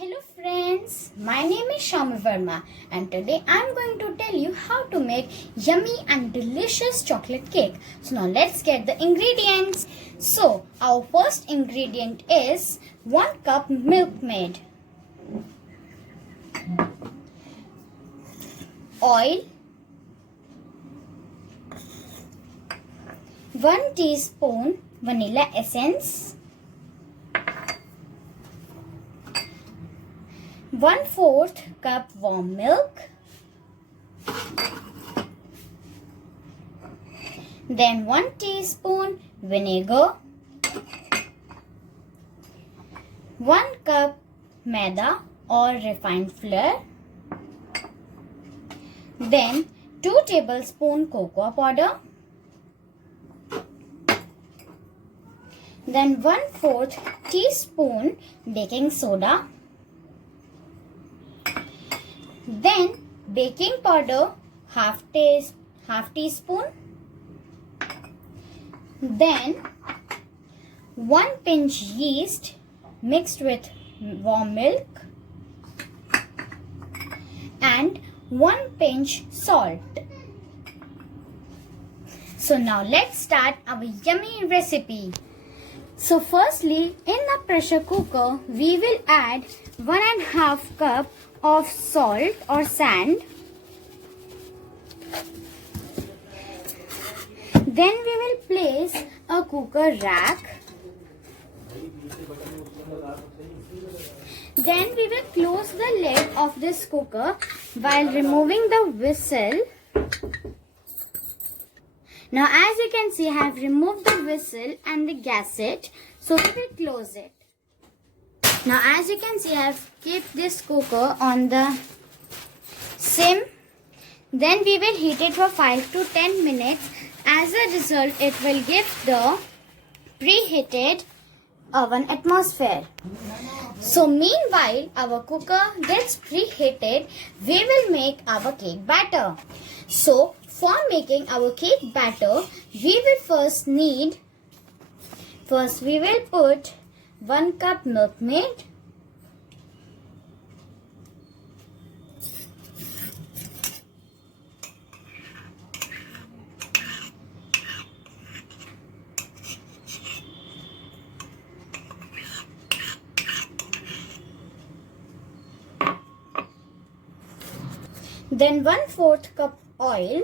Hello friends, my name is Shami Verma and today I am going to tell you how to make yummy and delicious chocolate cake. So now let's get the ingredients. So our first ingredient is 1 cup milkmaid, oil, 1 teaspoon vanilla essence, 1/4 cup warm milk, then 1 teaspoon vinegar, 1 cup maida or refined flour, then 2 tablespoon cocoa powder, then 1/4 teaspoon baking soda, then baking powder half teaspoon, then 1 pinch yeast mixed with warm milk and 1 pinch salt. So now let's start our yummy recipe. So firstly, in the pressure cooker, we will add 1.5 cup of salt or sand. Then we will place a cooker rack. Then we will close the lid of this cooker while removing the whistle. Now as you can see, I have removed the whistle and the gasket, so we will close it. Now as you can see, I have kept this cooker on the sim. Then we will heat it for 5 to 10 minutes. As a result, it will give the preheated oven atmosphere. So meanwhile, our cooker gets preheated, we will make our cake batter. So for making our cake batter, we will put 1 cup milkmaid, then 1/4 cup oil,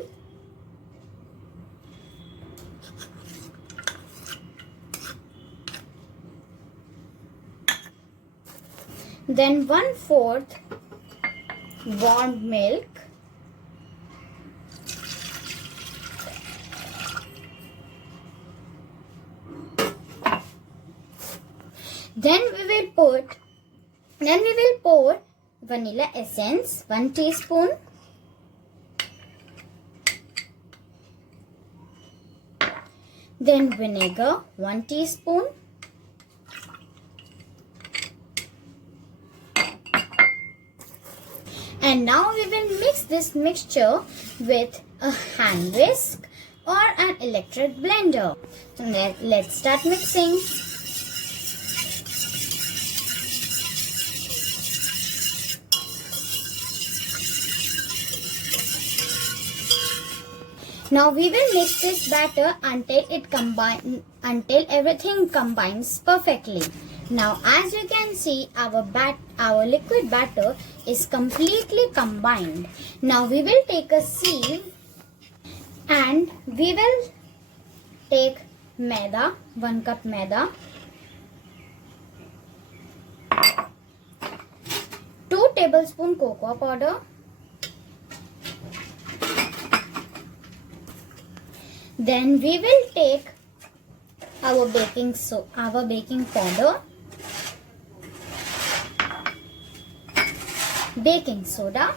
then 1/4 warm milk, then we will pour vanilla essence 1 teaspoon, then vinegar 1 teaspoon, and now we will mix this mixture with a hand whisk or an electric blender. So let's start mixing. Now we will mix this batter until everything combines perfectly. Now as you can see, our liquid batter is completely combined. Now we will take a sieve and we will take maida, 1 cup maida, 2 tablespoon cocoa powder, then we will take our baking powder, baking soda,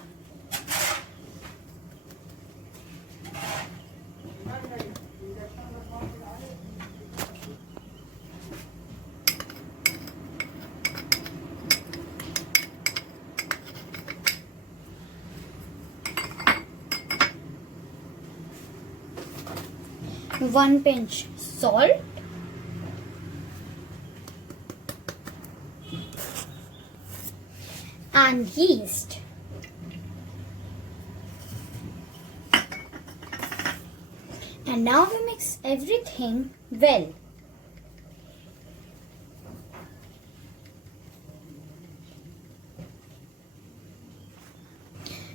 one pinch salt, and yeast. And now we mix everything well.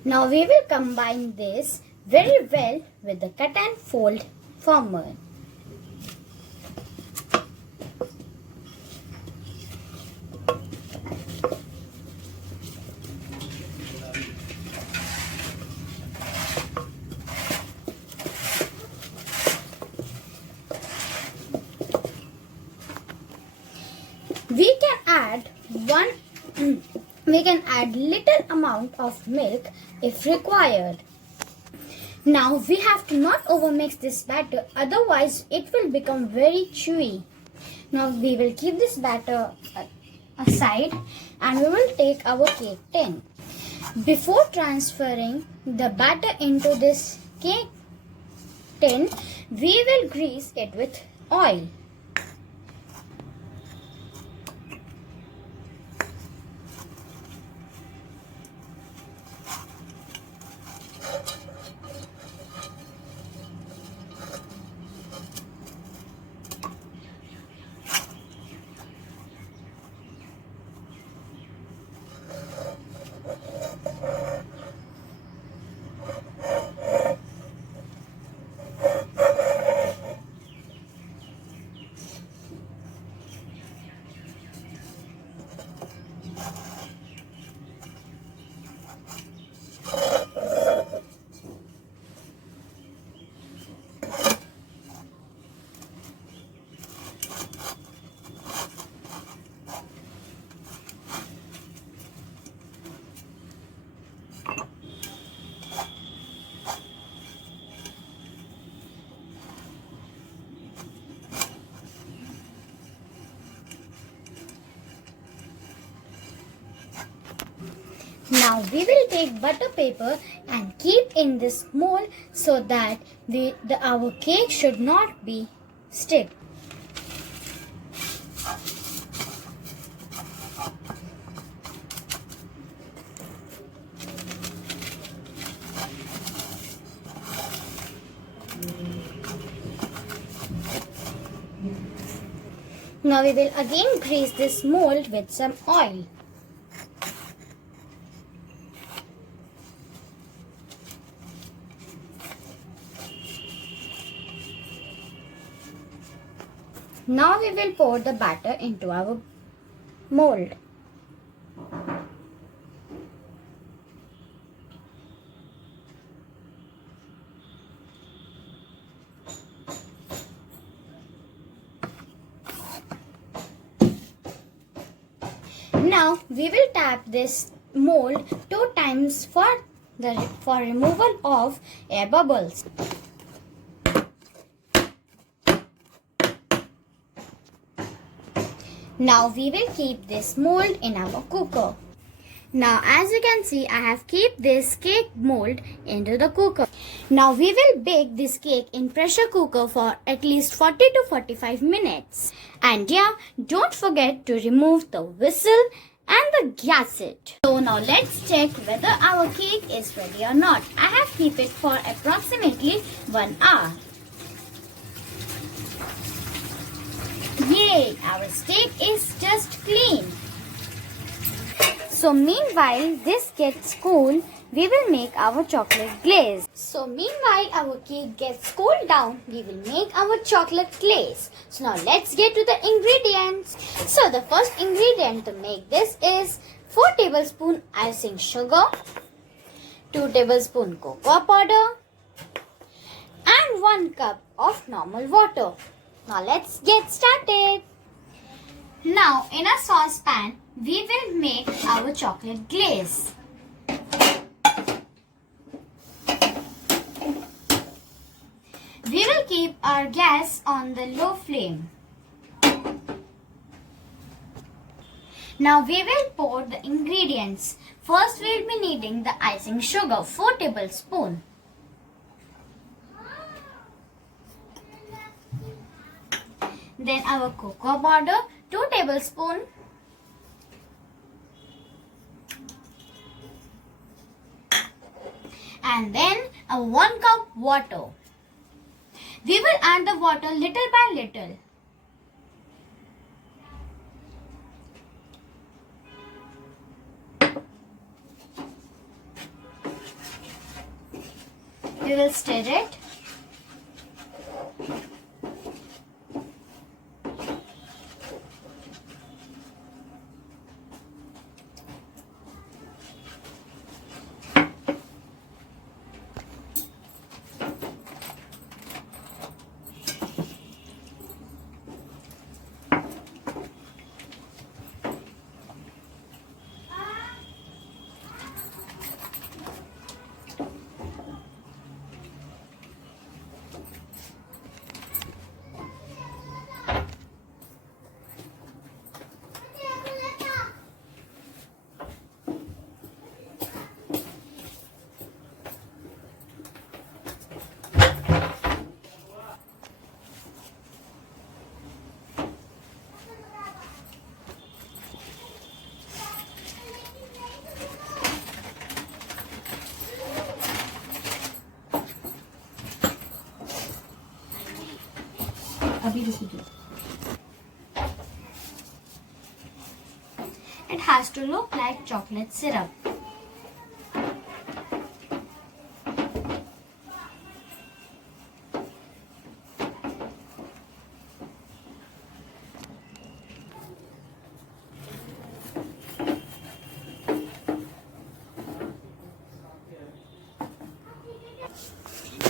Now we will combine this very well with the cut and fold former. We can add little amount of milk if required. Now we have to not overmix this batter, otherwise it will become very chewy. Now we will keep this batter aside and we will take our cake tin. Before transferring the batter into this cake tin, we will grease it with oil. Now we will take butter paper and keep in this mold so that our cake should not be stick. Now we will again grease this mold with some oil. Now we will pour the batter into our mold. Now we will tap this mold 2 times for removal of air bubbles. Now we will keep this mold in our cooker. Now as you can see, I have kept this cake mold into the cooker. Now we will bake this cake in pressure cooker for at least 40 to 45 minutes. And yeah, don't forget to remove the whistle and the gasket. So now let's check whether our cake is ready or not. I have kept it for approximately 1 hour. Yay! Our steak is just clean. So meanwhile this gets cool, we will make our chocolate glaze. So meanwhile our cake gets cooled down, we will make our chocolate glaze. So now let's get to the ingredients. So the first ingredient to make this is 4 tablespoons icing sugar, 2 tablespoons cocoa powder and 1 cup of normal water. Now let's get started. Now in a saucepan we will make our chocolate glaze. We will keep our gas on the low flame. Now we will pour the ingredients. First we will be needing the icing sugar 4 tablespoons. Then our cocoa powder 2 tablespoons. a 1 cup water. We will add the water little by little. We will stir it. It has to look like chocolate syrup.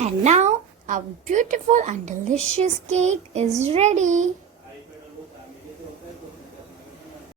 And now our beautiful and delicious cake is ready.